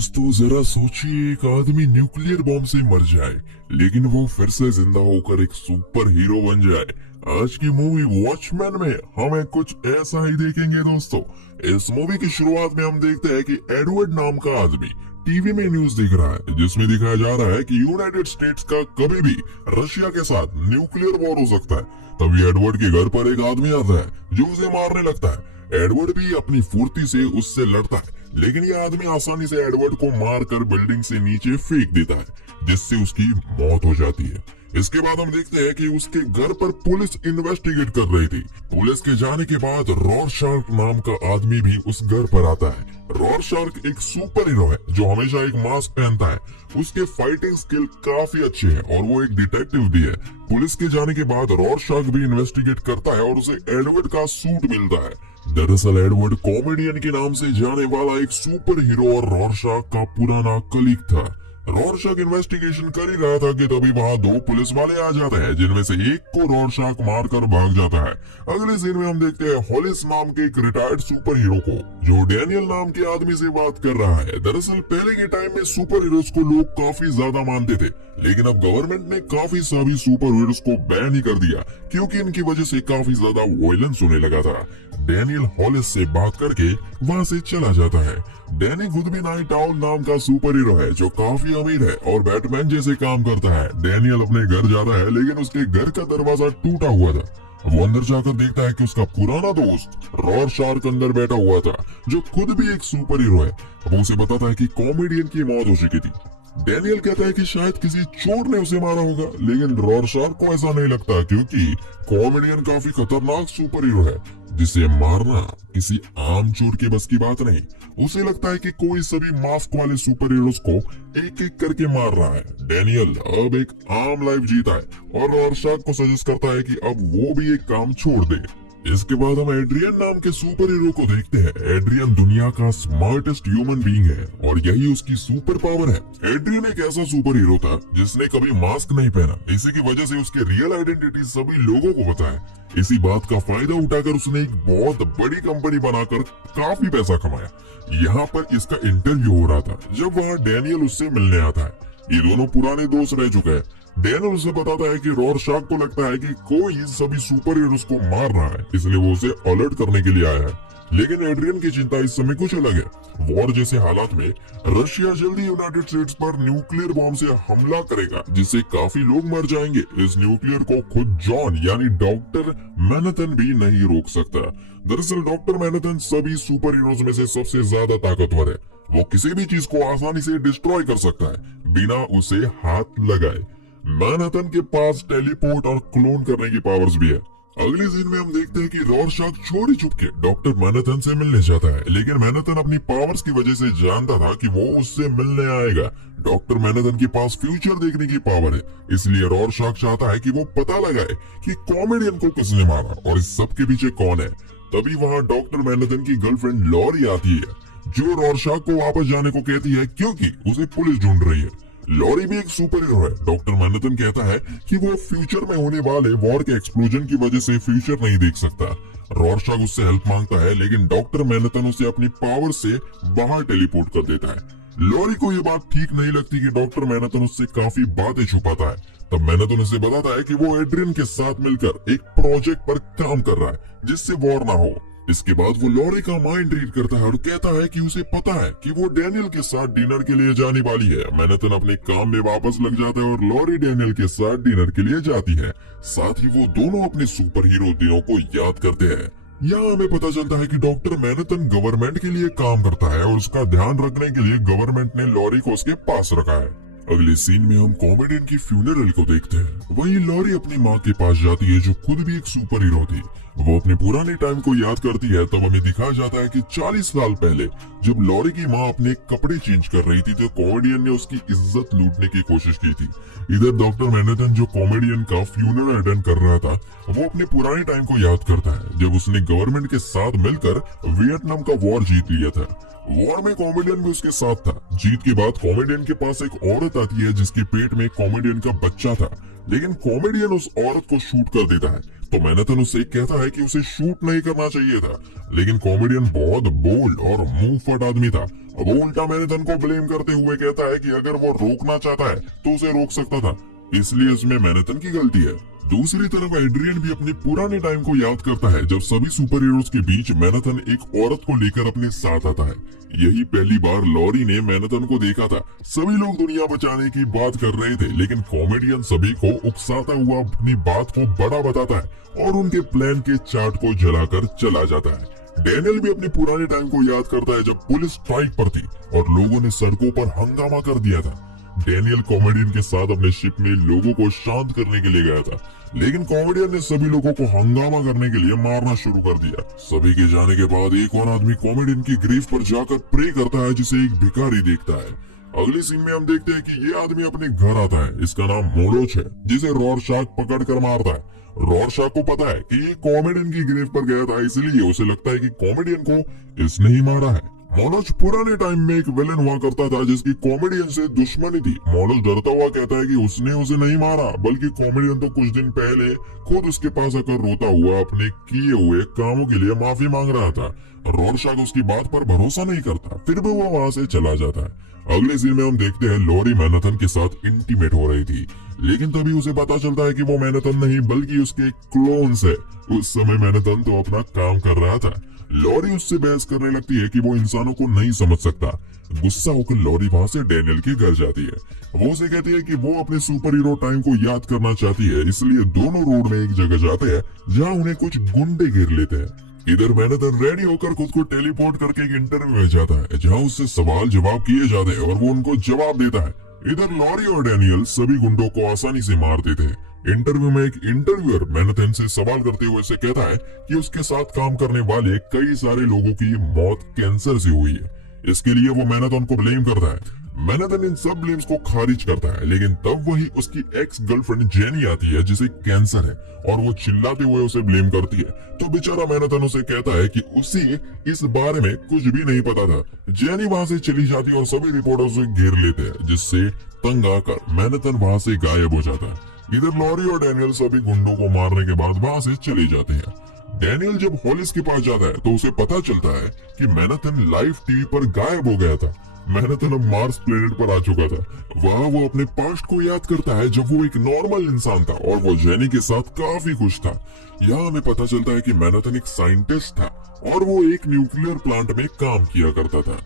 दोस्तों जरा सोचिए, एक आदमी न्यूक्लियर बॉम्ब से मर जाए लेकिन वो फिर से जिंदा होकर एक सुपर हीरो बन जाए। आज की मूवी वॉचमैन में हमें कुछ ऐसा ही देखेंगे दोस्तों। इस मूवी की शुरुआत में हम देखते हैं कि एडवर्ड नाम का आदमी टीवी में न्यूज देख रहा है, जिसमें दिखाया जा रहा है कि यूनाइटेड स्टेट्स का कभी भी रशिया के साथ न्यूक्लियर वॉर हो सकता है। तभी एडवर्ड के घर पर एक आदमी आता है जो उसे मारने लगता है। एडवर्ड भी अपनी फुर्ती से उससे लड़ता है, लेकिन ये आदमी आसानी से एडवर्ड को मारकर बिल्डिंग से नीचे फेंक देता है, जिससे उसकी मौत हो जाती है। इसके बाद हम देखते हैं कि उसके घर पर पुलिस इन्वेस्टिगेट कर रही थी। पुलिस के जाने के बाद रॉरशार्क नाम का आदमी भी उस घर पर आता है। रॉरशार्क एक सुपर हीरो है जो हमेशा एक मास्क पहनता है। उसके फाइटिंग स्किल काफी अच्छे हैं और वो एक डिटेक्टिव भी है। पुलिस के जाने के बाद रॉरशार्क भी इन्वेस्टिगेट करता है और उसे एडवर्ड का सूट मिलता है। दरअसल एडवर्ड कॉमेडियन के नाम से जाने वाला एक सुपर हीरो और रॉरशार्क का पुराना कलीग था। रॉरशार्क इन्वेस्टिगेशन कर ही रहा था कि तभी वहां दो पुलिस वाले आ जाते हैं, जिनमें से एक को रॉरशार्क मारकर भाग जाता है। अगले सीन में हम देखते हैं हॉलिस नाम के एक रिटायर्ड सुपर हीरो को, जो डैनियल नाम के आदमी से बात कर रहा है। दरअसल पहले के टाइम में सुपर हीरोज को लोग काफी ज्यादा मानते थे, लेकिन अब गवर्नमेंट ने काफी सभी सुपर हीरोज को बैन ही कर दिया, क्योंकि इनकी वजह से काफी ज्यादा वायलेंस होने लगा था। डैनियल हॉलिस से बात करके वहां से चला जाता है। डैनी खुद भी नाइट आउल नाम का सुपर हीरो है जो काफी अमीर है और बैटमैन जैसे काम करता है। डैनियल अपने घर जाता है, लेकिन उसके घर का दरवाजा टूटा हुआ था। वो अंदर जाकर देखता है कि उसका पुराना दोस्त रॉरशार्क अंदर बैठा हुआ था, जो खुद भी एक सुपर हीरो है। वो उसे बताता है कि कॉमेडियन की मौत हो चुकी थी। डैनियल कहता है कि शायद किसी चोर ने उसे मारा होगा, लेकिन रॉरशार्क को ऐसा नहीं लगता, क्योंकि कॉमेडियन काफी खतरनाक सुपर हीरो है जिसे मारना किसी आम चोर के बस की बात नहीं। उसे लगता है कि कोई सभी मास्क वाले सुपर हीरोज को एक एक करके मार रहा है। डैनियल अब एक आम लाइफ जीता है और रॉरशार्क को सजेस्ट करता है कि अब वो भी एक काम छोड़ दे। इसके बाद हम एड्रियन नाम के सुपर हीरो को देखते हैं। एड्रियन दुनिया का स्मार्टेस्ट ह्यूमन बीइंग है और यही उसकी सुपर पावर है। एड्रियन एक ऐसा सुपर हीरो था जिसने कभी मास्क नहीं पहना। इसी की वजह से उसकी रियल आइडेंटिटी सभी लोगों को पता है। इसी बात का फायदा उठाकर उसने एक बहुत बड़ी कंपनी बनाकर काफी पैसा कमाया। यहाँ पर इसका इंटरव्यू हो रहा था जब वहाँ डैनियल उससे मिलने आता है। ये दोनों पुराने दोस्त रह चुके हैं। डैनियल उसे बताता है कि रॉरशार्क को लगता है कि कोई सभी सुपर हीरोज को मार रहा है, इसलिए वो उसे अलर्ट करने के लिए आया है। लेकिन एड्रियन की चिंता इस समय कुछ अलग है। वॉर जैसे हालात में रशिया जल्दी यूनाइटेड स्टेट्स पर न्यूक्लियर बॉम्ब से हमला करेगा, जिससे काफी लोग मर जाएंगे। इस न्यूक्लियर को खुद जॉन यानी डॉक्टर मैनहट्टन भी नहीं रोक सकता। दरअसल डॉक्टर मैनहट्टन सभी सुपर हीरोज में से सबसे ज्यादा ताकतवर है। वो किसी भी चीज को आसानी से डिस्ट्रॉय कर सकता है बिना उसे हाथ लगाए। मैनहट्टन के पास टेलीपोर्ट और क्लोन करने की पावर्स भी है। अगले सीन में हम देखते हैं कि रॉरशार्क चोरी छुपके डॉक्टर मैनहट्टन से मिलने जाता है, लेकिन मैनहट्टन अपनी पावर्स की वजह से जानता था कि वो उससे मिलने आएगा। डॉक्टर मैनहट्टन के पास फ्यूचर देखने की पावर है, इसलिए रॉरशार्क चाहता है कि वो पता लगाए कि कॉमेडियन को किसने मारा और इस सब के पीछे कौन है। तभी वहाँ डॉक्टर मैनहट्टन की गर्लफ्रेंड लॉरी आती है, जो रॉरशार्क को वापस जाने को कहती है क्योंकि उसे पुलिस ढूंढ रही है। लॉरी भी एक सुपर हीरो है। डॉक्टर मैनहट्टन कहता है कि वो फ्यूचर में होने वाले वॉर के एक्सप्लोजन की वजह से फ्यूचर नहीं देख सकता। रॉरशार्क उससे हेल्प मांगता है, लेकिन डॉक्टर मैनहट्टन उसे अपनी पावर से बाहर टेलीपोर्ट कर देता है। लॉरी को ये बात ठीक नहीं लगती कि डॉक्टर मैनहट्टन उससे काफी बातें छुपाता है। तब मैनहट्टन उसे बताता है कि वो एड्रियन के साथ मिलकर एक प्रोजेक्ट पर काम कर रहा है जिससे वॉर ना हो। इसके बाद वो लॉरी का माइंड रीड करता है और कहता है कि उसे पता है कि वो डैनियल के साथ डिनर के लिए जाने वाली है। मैनहट्टन अपने काम में वापस लग जाता है और लॉरी डैनियल के साथ डिनर के लिए जाती है। साथ ही वो दोनों अपने सुपर हीरो दिनों को याद करते हैं। यहाँ हमें पता चलता है कि डॉक्टर मैनहट्टन गवर्नमेंट के लिए काम करता है और उसका ध्यान रखने के लिए गवर्नमेंट ने लॉरी को उसके पास रखा है। अगले सीन में हम कॉमेडियन की फ्यूनरल को देखते हैं। वहीं लॉरी अपनी माँ के पास जाती है, जो खुद भी एक सुपर हीरो थी। वो अपने पुराने टाइम को याद करती है। तब हमें दिखाया जाता है कि 40 साल पहले जब लॉरी की माँ अपने कपड़े चेंज कर रही थी, तो कॉमेडियन ने उसकी इज्जत लूटने की कोशिश की थी। इधर डॉक्टर मैनहट्टन, जो कॉमेडियन का फ्यूनरल अटेंड कर रहा था, वो अपने पुराने टाइम को याद करता है जब उसने गवर्नमेंट के साथ मिलकर वियतनाम का वॉर जीत लिया था। वॉर में कॉमेडियन भी उसके साथ था। जीत के बाद कॉमेडियन के पास एक औरत आती है जिसके पेट में कॉमेडियन का बच्चा था, लेकिन कॉमेडियन उस औरत को शूट कर देता है। तो मैनहट्टन उससे कहता है कि उसे शूट नहीं करना चाहिए था, लेकिन कॉमेडियन बहुत बोल्ड और मुंह फट आदमी था वो उल्टा मैनहट्टन को ब्लेम करते हुए कहता है कि अगर वो रोकना चाहता है तो उसे रोक सकता था, इसलिए इसमें मैनहट्टन की गलती है। दूसरी तरफ एड्रियन भी अपने पुराने टाइम को याद करता है जब सभी सुपर हीरोज के बीच मैनहट्टन एक औरत को लेकर अपने साथ आता है। यही पहली बार लॉरी ने मैनहट्टन को देखा था। सभी लोग दुनिया बचाने की बात कर रहे थे, लेकिन कॉमेडियन सभी को उकसाता हुआ अपनी बात को बड़ा बताता है और उनके प्लान के चार्ट को जलाकर चला जाता है। डैनियल भी अपने पुराने टाइम को याद करता है जब पुलिस स्ट्राइक पर थी और लोगों ने सड़कों पर हंगामा कर दिया था। डैनियल कॉमेडियन के साथ अपने शिप में लोगों को शांत करने के लिए गया था, लेकिन कॉमेडियन ने सभी लोगों को हंगामा करने के लिए मारना शुरू कर दिया। सभी के जाने के बाद एक और आदमी कॉमेडियन की ग्रेव पर जाकर प्रे करता है, जिसे एक भिखारी देखता है। अगली सीन में हम देखते हैं कि ये आदमी अपने घर आता है। इसका नाम मोलोच है, जिसे रॉरशॉक पकड़ कर मारता है। रॉरशॉक को पता है कि ये कॉमेडियन की ग्रेव पर गया था, इसलिए उसे लगता है कि कॉमेडियन को इसने ही मारा है। मोलोच पुराने टाइम में एक विलन हुआ करता था जिसकी कॉमेडियन से दुश्मनी थी। मोलोच डरता हुआ कहता है कि उसने उसे नहीं मारा, बल्कि कॉमेडियन तो कुछ दिन पहले खुद उसके पास आकर रोता हुआ अपने किए हुए कामों के लिए माफी मांग रहा था। रॉरशॉक उसकी बात पर भरोसा नहीं करता, फिर भी वो वहाँ से चला जाता है। अगले सीन में हम देखते हैं लॉरी मैनहट्टन के साथ इंटीमेट हो रही थी, लेकिन तभी उसे पता चलता है कि वो मैनहट्टन नहीं बल्कि उसके क्लोन्स है। उस समय मैनहट्टन तो अपना काम कर रहा था। लॉरी उससे बहस करने लगती है कि वो इंसानों को नहीं समझ सकता। गुस्सा होकर लॉरी वहाँ से डैनियल के घर जाती है। वो उसे कहती है कि वो अपने सुपर हीरो टाइम को याद करना चाहती है, इसलिए दोनों रोड में एक जगह जाते हैं जहाँ उन्हें कुछ गुंडे घेर लेते हैं। इधर मैनहट्टन रेडी होकर खुद को टेलीपोर्ट करके एक इंटरव्यू में जाता है, जहाँ उससे सवाल जवाब किए जाते हैं और वो उनको जवाब देता है। इधर लॉरी और डैनियल सभी गुंडों को आसानी से मार देते हैं। इंटरव्यू में एक इंटरव्यूअर मैनहट्टन से सवाल करते हुए से कहता है कि उसके साथ काम करने वाले कई सारे लोगों की मौत कैंसर से हुई है। इसके लिए वो मैनहट्टन को ब्लेम करता है। मैनहट्टन इन सब ब्लेम्स को खारिज करता है, लेकिन तब वही उसकी एक्स गर्लफ्रेंड जेनी आती है जिसे कैंसर है और वो चिल्लाते हुए उसे ब्लेम करती है। तो बेचारा मैनहट्टन उसे कहता है कि उसे इस बारे में कुछ भी नहीं पता था। जेनी वहां से चली जाती है और सभी रिपोर्टर्स उसे घेर लेते हैं, जिससे तंग आकर मैनहट्टन वहां से गायब हो जाता है। इधर लॉरी और डैनियल सभी गुंडों को मारने के बाद वहां से चले जाते हैं। डैनियल जब हॉलिस के पास जाता है तो उसे पता चलता है कि मैनहट्टन लाइव टीवी पर गायब हो गया था। मैनहट्टन अब मार्स प्लेनेट पर आ चुका था। वहाँ वो अपने पास्ट को याद करता है जब वो एक नॉर्मल इंसान था और वो जेनी के साथ काफी खुश था। यहाँ हमें पता चलता है कि मैनहट्टन एक साइंटिस्ट था और वो एक न्यूक्लियर प्लांट में काम किया करता था।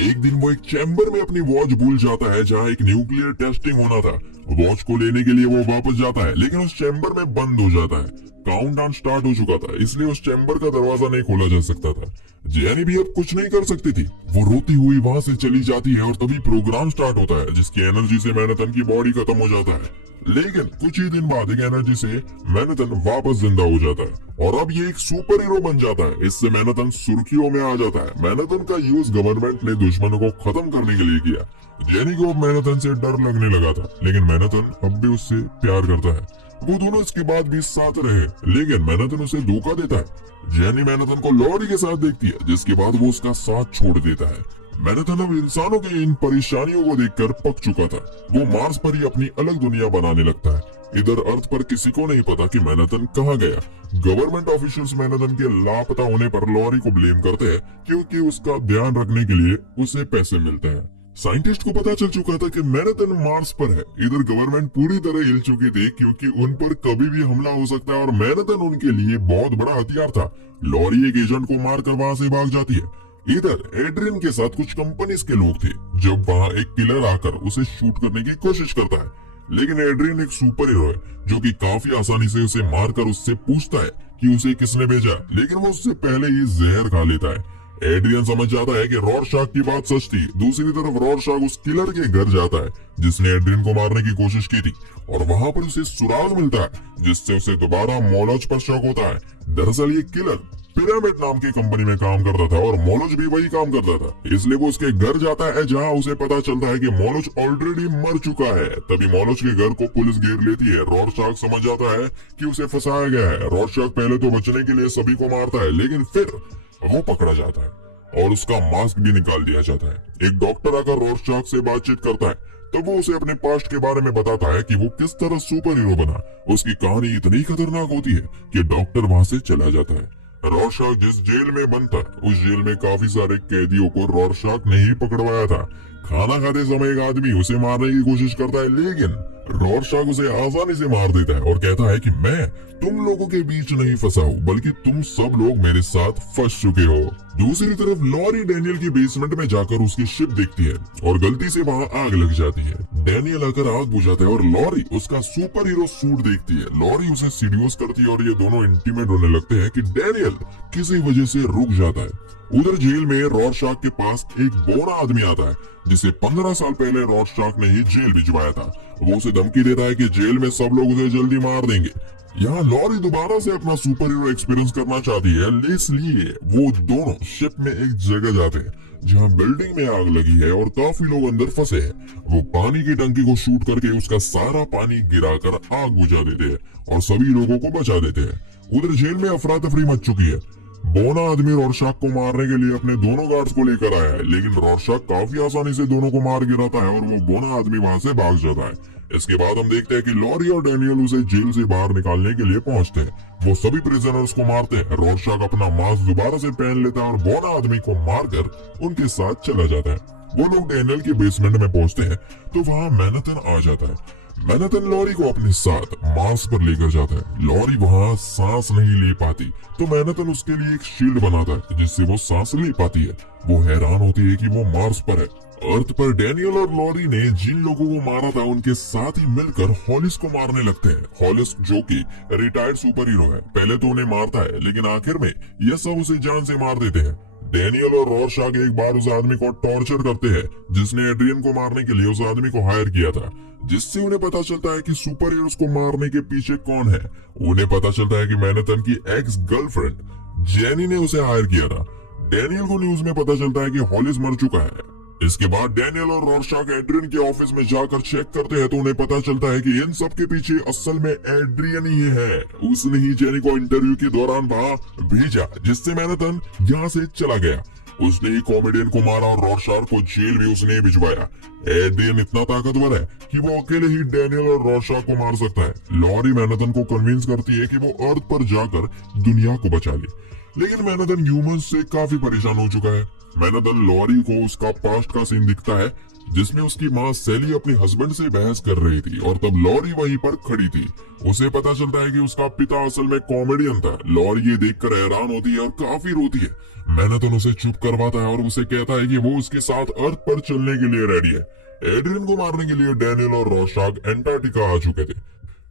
एक दिन वो एक चैम्बर में अपनी वॉच भूल जाता है जहाँ एक न्यूक्लियर टेस्टिंग होना था। वॉच को लेने के लिए वो वापस जाता है, लेकिन उस चैम्बर में बंद हो जाता है। काउंटडाउन स्टार्ट हो चुका था, इसलिए उस चैम्बर का दरवाजा नहीं खोला जा सकता था। जेनी भी अब कुछ नहीं कर सकती थी। वो रोती हुई वहां से चली जाती है और तभी प्रोग्राम स्टार्ट होता है, जिसकी एनर्जी से मैनहट्टन की बॉडी खत्म हो जाता है। लेकिन कुछ ही दिन बाद एक एनर्जी से मैनहट्टन वापस जिंदा हो जाता है और अब ये एक सुपर हीरो बन जाता है। इससे मैनहट्टन सुर्खियों में आ जाता है। मैनहट्टन का यूज गवर्नमेंट ने दुश्मनों को खत्म करने के लिए किया। जेनी को अब मैनहट्टन से डर लगने लगा था, लेकिन मैनहट्टन अब भी उससे प्यार करता है। वो दोनों इसके बाद भी साथ रहे, लेकिन मैनहट्टन उसे धोखा देता है। जेनी मैनहट्टन को लॉरी के साथ देखती है, जिसके बाद वो उसका साथ छोड़ देता है। मैनहट्टन अब इंसानों की इन परेशानियों को देखकर पक चुका था। वो मार्स पर ही अपनी अलग दुनिया बनाने लगता है। इधर अर्थ पर किसी को नहीं पता कि मैनहट्टन कहाँ गया। गवर्नमेंट ऑफिशियल्स मैनहट्टन के लापता होने पर लॉरी को ब्लेम करते हैं, क्योंकि उसका ध्यान रखने के लिए उसे पैसे मिलते हैं। साइंटिस्ट को पता चल चुका था कि मैनहट्टन मार्स पर है। इधर गवर्नमेंट पूरी तरह हिल चुकी थी, क्योंकि उन पर कभी भी हमला हो सकता है और मैनहट्टन उनके लिए बहुत बड़ा हथियार था। लॉरी एक एजेंट को मारकर वहां से भाग जाती है। इधर एड्रियन के साथ कुछ कंपनीज के लोग थे। जब वहां एक किलर आकर उसे शूट करने की कोशिश करता है, लेकिन एड्रियन एक सुपर हीरो है जो कि काफी आसानी से उसे मारकर उससे पूछता है कि उसे किसने भेजा, लेकिन वो उससे पहले ही जहर खा लेता है। एड्रियन समझ जाता है कि रॉरशॉक की बात सच थी। दूसरी तरफ रॉरशॉक उस किलर के घर जाता है जिसने एड्रियन को मारने की कोशिश की थी और वहां पर उसे सुराग मिलता है, जिससे उसे दोबारा मोलोच पर शक होता है। दरअसल ये किलर पिरामिड नाम की कंपनी में काम करता था और मोलोच भी वही काम करता था, इसलिए वो उसके घर जाता है जहां उसे पता चलता है कि मोलोच ऑलरेडी मर चुका है। तभी मोलोच के घर को पुलिस घेर लेती है। रॉरशॉक समझ जाता है कि उसे फंसाया गया है। रॉरशॉक पहले तो बचने के लिए सभी को मारता है, लेकिन फिर वो पकड़ा जाता है और उसका मास्क भी निकाल दिया जाता है। एक डॉक्टर आकर रॉरशॉक से बातचीत करता है, तब वो उसे अपने पास्ट के बारे में बताता है कि वो किस तरह सुपर हीरो बना। उसकी कहानी इतनी खतरनाक होती है कि डॉक्टर वहां से चला जाता है। रॉरशॉक जिस जेल में बंद था उस जेल में काफी सारे कैदियों को रॉरशॉक ने ही पकड़वाया था। खाना खाते समय एक आदमी उसे मारने की कोशिश करता है, लेकिन रॉरशॉक उसे आसानी से मार देता है और कहता है कि मैं तुम लोगों के बीच नहीं फंसा हूँ, बल्कि तुम सब लोग मेरे साथ फंस चुके हो। दूसरी तरफ लॉरी डैनियल की बेसमेंट में जाकर उसकी शिप देखती है और गलती से वहाँ आग लग जाती है। डैनियल आकर आग बुझाता है और लॉरी उसका सुपर हीरो सूट देखती है। लॉरी उसे सीड्यूस करती है और ये दोनों इंटीमेट होने लगते हैं कि डैनियल किसी वजह से रुक जाता है। उधर जेल में रॉरशॉक के पास एक बोना आदमी आता है जिसे 15 साल पहले रॉरशॉक ने ही जेल भिजवाया था। वो उसे धमकी देता है कि जेल में सब लोग उसे जल्दी मार देंगे। यहाँ लॉरी दोबारा से अपना सुपर हीरो एक्सपीरियंस करना चाहती है, इसलिए वो दोनों शिप में एक जगह जाते हैं जहाँ बिल्डिंग में आग लगी है और काफी लोग अंदर फंसे हैं। वो पानी की टंकी को शूट करके उसका सारा पानी गिराकर आग बुझा देते हैं और सभी लोगों को बचा देते हैं। उधर जेल में अफरा तफरी मच चुकी है। बोना आदमी रॉरशॉक को मारने के लिए अपने दोनों गार्ड्स को लेकर आया है, लेकिन रॉरशॉक काफी आसानी से दोनों को मार गिराता है और वो बोना आदमी वहाँ से भाग जाता है। इसके बाद हम देखते हैं कि लॉरी और डैनियल उसे जेल से बाहर निकालने के लिए पहुंचते हैं। वो सभी प्रिजनर्स को मारते हैं। रॉरशॉक अपना मास्क दोबारा से पहन लेता है और बोना आदमी को मारकर उनके साथ चला जाता है। वो लोग डैनियल के बेसमेंट में पहुंचते हैं तो वहाँ मैनहट्टन आ जाता है। मैनहट्टन लॉरी को अपने साथ मार्स पर लेकर जाता है। लॉरी वहाँ सांस नहीं ले पाती तो मैनहट्टन उसके लिए एक शील्ड बनाता है जिससे वो सांस ले पाती है। वो हैरान होती है कि वो मार्स पर है। अर्थ पर डैनियल और लॉरी ने जिन लोगों को मारा था उनके साथ ही मिलकर हॉलिस को मारने लगते हैं। हॉलिस जो कि रिटायर्ड सुपर हीरो है, पहले तो उन्हें मारता है लेकिन आखिर में ये सब उसे जान से मार देते हैं। डैनियल और रॉरशॉक एक बार उस आदमी को टॉर्चर करते हैं जिसने एड्रियन को मारने के लिए उस आदमी को हायर किया था, जिससे उन्हें पता चलता है कि सुपर हीरोज को मारने के पीछे कौन है। उन्हें पता चलता है कि मैनहट्टन की एक्स गर्लफ्रेंड जेनी ने उसे हायर किया था। डैनियल को न्यूज में पता चलता है कि हॉलिस मर चुका है। इसके बाद डैनियल और रॉरशॉक एड्रियन के ऑफिस में जाकर चेक करते हैं तो उन्हें पता चलता है कि इन सब के पीछे असल में एड्रियन ही है। उसने ही जेनी को इंटरव्यू के दौरान वहाँ भेजा जिससे मैनहट्टन यहाँ से चला गया। उसने ही कॉमेडियन को मारा और रॉरशॉक को जेल भी उसने भिजवाया। एड्रियन इतना ताकतवर है कि वो अकेले ही डैनियल और रॉरशॉक को मार सकता है। लॉरी मैनहट्टन को कन्विंस करती है कि वो अर्थ पर जाकर दुनिया को बचा ले, लेकिन मैनहट्टन ह्यूमंस से काफी परेशान हो चुका है। मैनहट्टन लॉरी को उसका पास्ट का सीन दिखता है जिसमें उसकी माँ सैली अपने हस्बैंड से बहस कर रही थी और तब लॉरी वहीं पर खड़ी थी। उसे पता चलता है कि उसका पिता असल में कॉमेडियन था। लॉरी ये देखकर हैरान होती है और काफी रोती है। मैनहट्टन उसे चुप करवाता है और उसे कहता है कि वो उसके साथ अर्थ पर चलने के लिए रेडी है। एड्रियन को मारने के लिए डैनियल और रॉरशॉक एंटार्क्टिका आ चुके थे।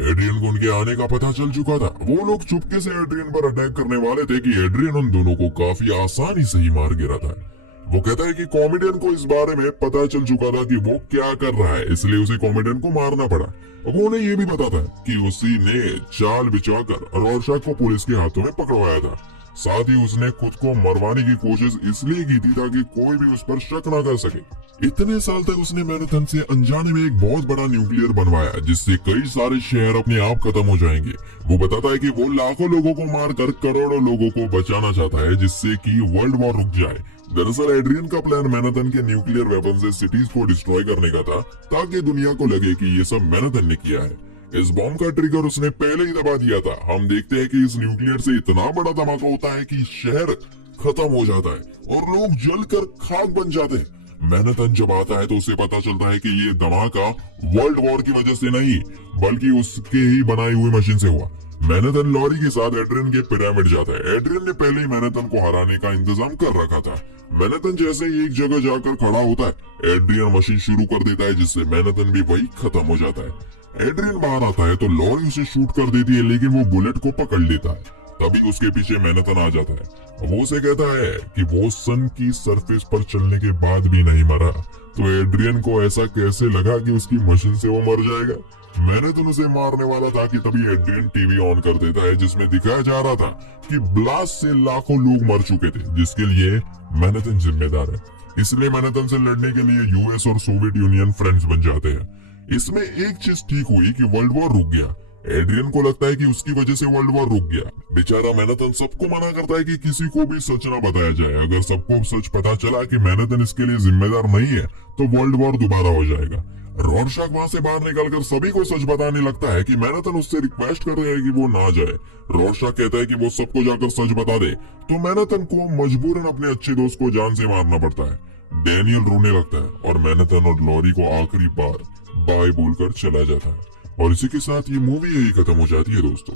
एड्रियन को उनके आने का पता चल चुका था। वो लोग चुपके से एड्रियन पर अटैक करने वाले थे कि एड्रियन उन दोनों को काफी आसानी से ही मार गिराता है। वो कहता है कि कॉमेडियन को इस बारे में पता चल चुका था कि वो क्या कर रहा है, इसलिए उसे कॉमेडियन को मारना पड़ा। वो उन्हें ये भी बताता है कि उसी ने चाल बिछाकर रॉरशॉक को पुलिस के हाथों में पकड़वाया था। साथ ही उसने खुद को मरवाने की कोशिश इसलिए की थी ताकि कोई भी उस पर शक न कर सके। इतने साल तक उसने मैनहट्टन से अनजाने में एक बहुत बड़ा न्यूक्लियर बनवाया जिससे कई सारे शहर अपने आप खत्म हो जाएंगे। वो बताता है कि वो लाखों लोगों को मारकर करोड़ों लोगों को बचाना चाहता है जिससे कि वर्ल्ड वॉर रुक जाए। दरअसल एड्रियन का प्लान मैनहट्टन के न्यूक्लियर वेपन से सिटीज को डिस्ट्रॉय करने का था ताकि दुनिया को लगे कि ये सब मैनहट्टन ने किया है। इस बॉम्ब का ट्रिगर उसने पहले ही दबा दिया था। हम देखते हैं कि इस न्यूक्लियर से इतना बड़ा धमाका होता है कि शहर खत्म हो जाता है और लोग जलकर खाक बन जाते हैं। मैनहट्टन जब आता है तो उसे पता चलता है कि ये धमाका वर्ल्ड वॉर की वजह से नहीं बल्कि उसके ही बनाई हुई मशीन से हुआ। मैनहट्टन लॉरी के साथ एड्रियन के पिरामिड जाता है। एड्रियन ने पहले ही मैनहट्टन को हराने का इंतजाम कर रखा था। मैनहट्टन जैसे ही एक जगह जाकर खड़ा होता है एड्रियन मशीन शुरू कर देता है जिससे मैनहट्टन भी वही खत्म हो जाता है। एड्रियन बाहर आता है तो लॉरी उसे शूट कर देती है लेकिन वो बुलेट को पकड़ लेता है। तभी उसके पीछे मैनहट्टन आ जाता है। वो उसे कहता है कि वो सन की सरफेस पर चलने के बाद भी नहीं मरा। तो एड्रियन को ऐसा कैसे लगा कि उसकी मशीन से वो मर जाएगा। मैनहट्टन उसे मारने वाला था कि तभी एड्रियन टीवी ऑन कर देता है जिसमें दिखाया जा रहा था कि ब्लास्ट से लाखों लोग मर चुके थे जिसके लिए मैनहट्टन जिम्मेदार है। इसलिए मैनहट्टन से लड़ने के लिए यूएस और सोवियत यूनियन फ्रेंड्स बन जाते हैं। इसमें एक चीज ठीक हुई कि वर्ल्ड वॉर रुक गया। एड्रियन को लगता है कि उसकी वजह से वर्ल्ड वॉर रुक गया। बेचारा मैनहट्टन सबको मना करता है कि किसी को भी सच न बताया जाए। अगर सबको सच पता चला कि मैनहट्टन इसके लिए जिम्मेदार नहीं है तो वर्ल्ड वॉर दोबारा हो जाएगा। रॉरशॉक वहां से बाहर निकलकर सभी को सच बताने लगता है कि मैनहट्टन उससे रिक्वेस्ट कर रहे हैं कि वो ना जाए। रॉरशॉक कहता है कि वो सबको जाकर सच बता दे, तो मैनहट्टन को मजबूरन अपने अच्छे दोस्त को जान से मारना पड़ता है। डैनियल रोने लगता है और मैनहट्टन और लॉरी को आखिरी बार बाय बोलकर चला जाता है। और इसी के साथ ये मूवी यही खत्म हो जाती है दोस्तों।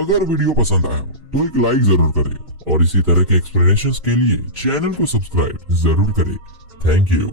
अगर वीडियो पसंद आया हो तो एक लाइक जरूर करें और इसी तरह के एक्सप्लेनेशंस के लिए चैनल को सब्सक्राइब जरूर करें। Thank you.